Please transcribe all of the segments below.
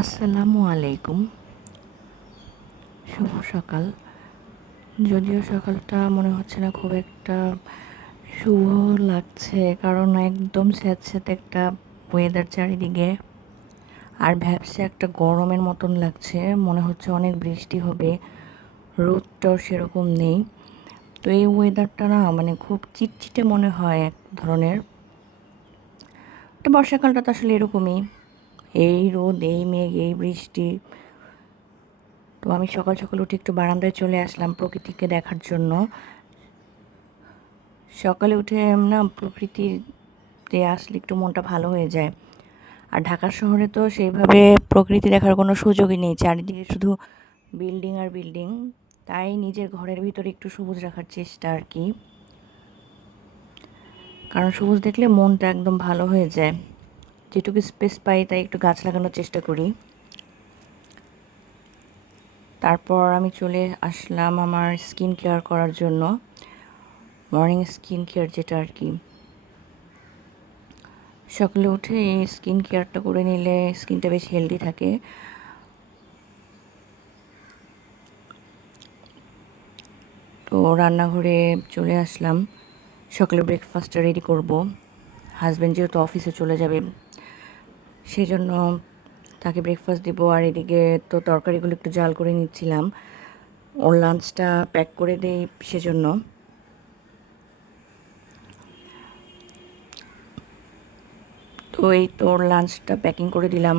আসসালামু আলাইকুম। শুভ সকাল। যদিও সকালটা মনে হচ্ছে না খুব একটা শুভ লাগছে, কারণ একদম স্যাঁতস্যাঁতে একটা ওয়েদার চারিদিকে, আর ভ্যাপসে একটা গরমের মতন লাগছে। মনে হচ্ছে অনেক বৃষ্টি হবে, রোদটাও সেরকম নেই। তো এই ওয়েদারটা না মানে খুব চিটচিটে মনে হয় এক ধরনের। তো বর্ষাকালটা তো আসলে এরকমই, এই রোদ, এই মেঘ, এই বৃষ্টি। তো আমি সকাল সকাল উঠে একটু বারান্দায় চলে আসলাম প্রকৃতিকে দেখার জন্য। সকালে উঠে না প্রকৃতিতে আসলে একটু মনটা ভালো হয়ে যায়। আর ঢাকা শহরে তো সেইভাবে প্রকৃতি দেখার কোনো সুযোগই নেই, চারিদিকে শুধু বিল্ডিং আর বিল্ডিং। তাই নিজের ঘরের ভিতরে একটু সবুজ রাখার চেষ্টা আর কি, কারণ সবুজ দেখলে মনটা একদম ভালো হয়ে যায়। যেটুকু স্পেস পাই তাই একটু গাছ লাগানোর চেষ্টা করি। তারপর আমি চলে আসলাম আমার স্কিন কেয়ার করার জন্য, মর্নিং স্কিন কেয়ার যেটা আর কি। সকালে উঠে এই স্কিন কেয়ারটা করে নিলে স্কিনটা বেশ হেলদি থাকে। তো রান্নাঘরে চলে আসলাম, সকালে ব্রেকফাস্টটা রেডি করব। হাজব্যান্ড যেহেতু অফিসে চলে যাবে, সেজন্য তাকে ব্রেকফাস্ট দিব। আর এদিকে তো তরকারিগুলো একটু জাল করে নিচ্ছিলাম, ওর লাঞ্চটা প্যাক করে দেই সেজন্য। তো এই তো ওর লাঞ্চটা প্যাকিং করে দিলাম।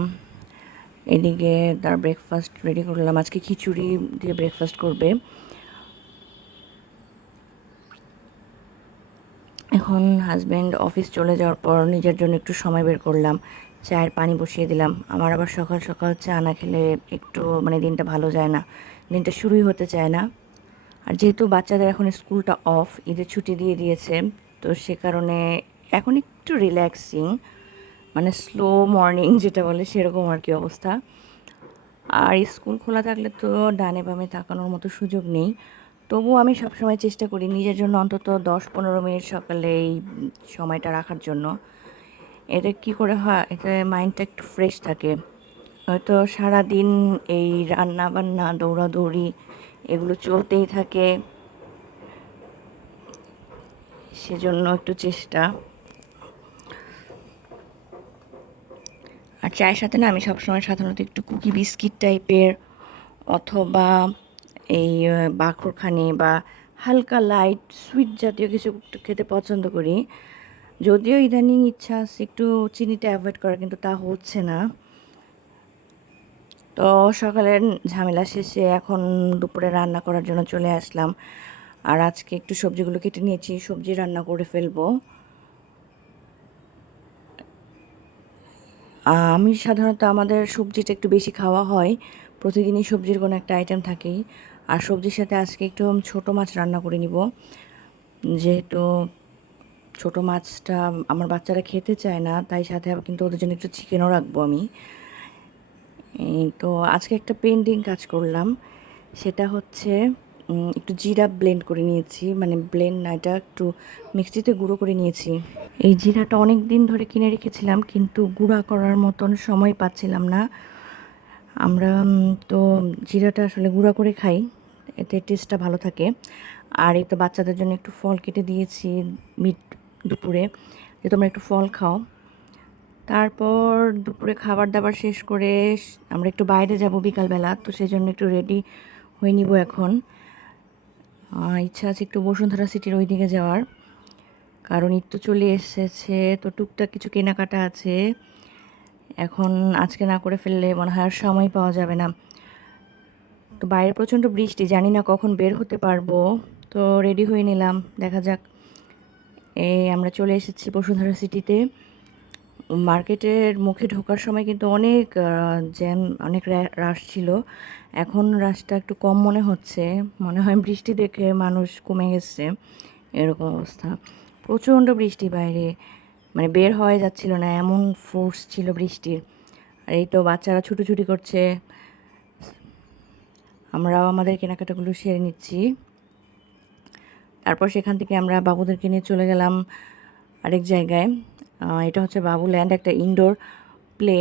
এদিকে তার ব্রেকফাস্ট রেডি করলাম, আজকে খিচুড়ি দিয়ে ব্রেকফাস্ট করবে। এখন হাজব্যান্ড অফিস চলে যাওয়ার পর নিজের জন্য একটু সময় বের করলাম, চায়ের পানি বসিয়ে দিলাম। আমার আবার সকাল সকাল চা না খেলে একটু মানে দিনটা ভালো যায় না, দিনটা শুরুই হতে চায় না। আর যেহেতু বাচ্চাদের এখন স্কুলটা অফ, ঈদের ছুটি দিয়ে দিয়েছে, তো সে কারণে এখন একটু রিল্যাক্সিং, মানে স্লো মর্নিং যেটা বলে সেরকম আর কি অবস্থা। আর স্কুল খোলা থাকলে তো ডানে বামে তাকানোর মতো সুযোগ নেই। তবুও আমি সবসময় চেষ্টা করি নিজের জন্য অন্তত 10-15 মিনিট সকালে এই সময়টা রাখার জন্য। এতে কি করে হয়, এতে মাইন্ডটা একটু ফ্রেশ থাকে। হয়তো সারাদিন এই রান্না বান্না দৌড়াদৌড়ি এগুলো চলতেই থাকে, সেজন্য একটু চেষ্টা। আর চায়ের সাথে না আমি সবসময় সাধারণত একটু কুকি বিস্কিট টাইপের, অথবা এই বাখরখানি বা হালকা লাইট সুইট জাতীয় কিছু একটু খেতে পছন্দ করি। যদিও ইদানিং ইচ্ছা আছে একটু চিনিটা অ্যাভয়েড করার, কিন্তু তা হচ্ছে না। তো সকালের ঝামেলা শেষে এখন দুপুরে রান্না করার জন্য চলে আসলাম। আর আজকে একটু সবজিগুলো কেটে নিয়েছি, সবজি রান্না করে ফেলবো। আমি সাধারণত আমাদের সবজিটা একটু বেশি খাওয়া হয়, প্রতিদিনই সবজির কোনো একটা আইটেম থাকেই। আর সবজির সাথে আজকে একটু ছোটো মাছ রান্না করে নিব, যেহেতু ছোটো মাছটা আমার বাচ্চারা খেতে চায় না, তাই সাথে আবার কিন্তু ওদের জন্য একটু চিকেনও রাখবো আমি। এই তো আজকে একটা পেন্ডিং কাজ করলাম, সেটা হচ্ছে একটু জিরা ব্লেন্ড করে নিয়েছি, মানে ব্লেন্ড না, এটা একটু মিক্সিতে গুঁড়ো করে নিয়েছি। এই জিরাটা অনেক দিন ধরে কিনে রেখেছিলাম, কিন্তু গুঁড়া করার মতন সময় পাচ্ছিলাম না। আমরা তো জিরাটা আসলে গুঁড়া করে খাই, এতে টেস্টটা ভালো থাকে। আর এই তো বাচ্চাদের জন্য একটু ফল কেটে দিয়েছি মিড দুপুরে, যে তোমরা একটু ফল খাও। তারপর দুপুরে খাবার দাবার শেষ করে আমরা একটু বাইরে যাব বিকালবেলা, তো সেই জন্য একটু রেডি হয়ে নিব এখন। ইচ্ছা আছে একটু বসুন্ধরা সিটির ওই দিকে যাওয়ার, কারণ ঈদ তো চলে এসেছে, তো টুকটাক কিছু কেনাকাটা আছে। এখন আজকে না করে ফেললে মনে হয় আর সময় পাওয়া যাবে না। তো বাইরে প্রচণ্ড বৃষ্টি, জানি না কখন বের হতে পারবো। তো রেডি হয়ে নিলাম, দেখা যাক। এই আমরা চলে এসেছি বসুন্ধরা সিটিতে। মার্কেটের মুখে ঢোকার সময় কিন্তু অনেক জ্যাম, অনেক রাশ ছিল। এখন রাশটা একটু কম মনে হচ্ছে, মনে হয় বৃষ্টি দেখে মানুষ কমে গেছে, এরকম অবস্থা। প্রচণ্ড বৃষ্টি বাইরে, মানে বের হয়ে যাচ্ছিল না, এমন ফোর্স ছিল বৃষ্টির। আর এই তো বাচ্চারা ছুটোছুটি করছে, আমরাও আমাদের কেনাকাটাগুলো সেরে নিচ্ছি। তারপর সেখান থেকে আমরা বাবুদেরকে নিয়ে চলে গেলাম আরেক জায়গায়। এটা হচ্ছে বাবুল্যান্ড, একটা ইনডোর প্লে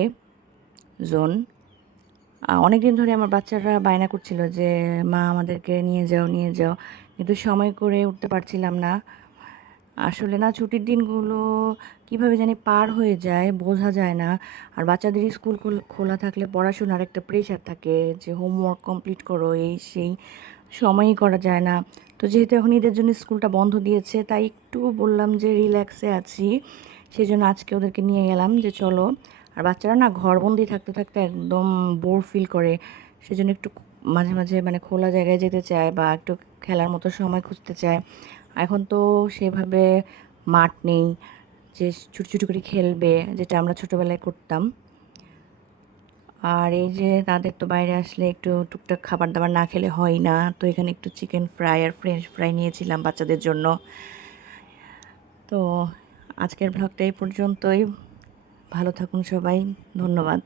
জোন। অনেক দিন ধরে আমার বাচ্চারা বায়না করছিল যে মা আমাদেরকে নিয়ে যাও নিয়ে যাও, কিন্তু সময় করে উঠতে পারছিলাম না। আসলে না ছুটির দিনগুলো কিভাবে জানি পার হয়ে যায় বোঝা যায় না। আর বাচ্চাদের স্কুল খোলা থাকলে পড়াশোনার একটা প্রেশার থাকে যে হোমওয়ার্ক কমপ্লিট করো এই সেই, সময়ই করা যায় না। তো যেহেতু এখন ঈদের জন্য স্কুলটা বন্ধ দিয়েছে তাই একটু বললাম যে রিল্যাক্সে আছি, সেই জন্য আজকে ওদেরকে নিয়ে গেলাম যে চলো। আর বাচ্চারা না ঘরবন্দি থাকতে থাকতে একদম বোর ফিল করে, সেজন্য একটু মাঝে মাঝে মানে খোলা জায়গায় যেতে চায় বা একটু খেলার মতো সময় খুঁজতে চায়। এখন তো সেভাবে মাঠ নেই যে ছুটি ছুটি করে খেলবে, যেটা আমরা ছোটোবেলায় করতাম। আর এই যে তাদের তো বাইরে আসলে একটু টুকটাক খাবার দাবার না খেলে হয় না, তো এখানে একটু চিকেন ফ্রাই আর ফ্রেঞ্চ ফ্রাই নিয়েছিলাম বাচ্চাদের জন্য। তো আজকের ব্লগটা এই পর্যন্তই। ভালো থাকুন সবাই, ধন্যবাদ।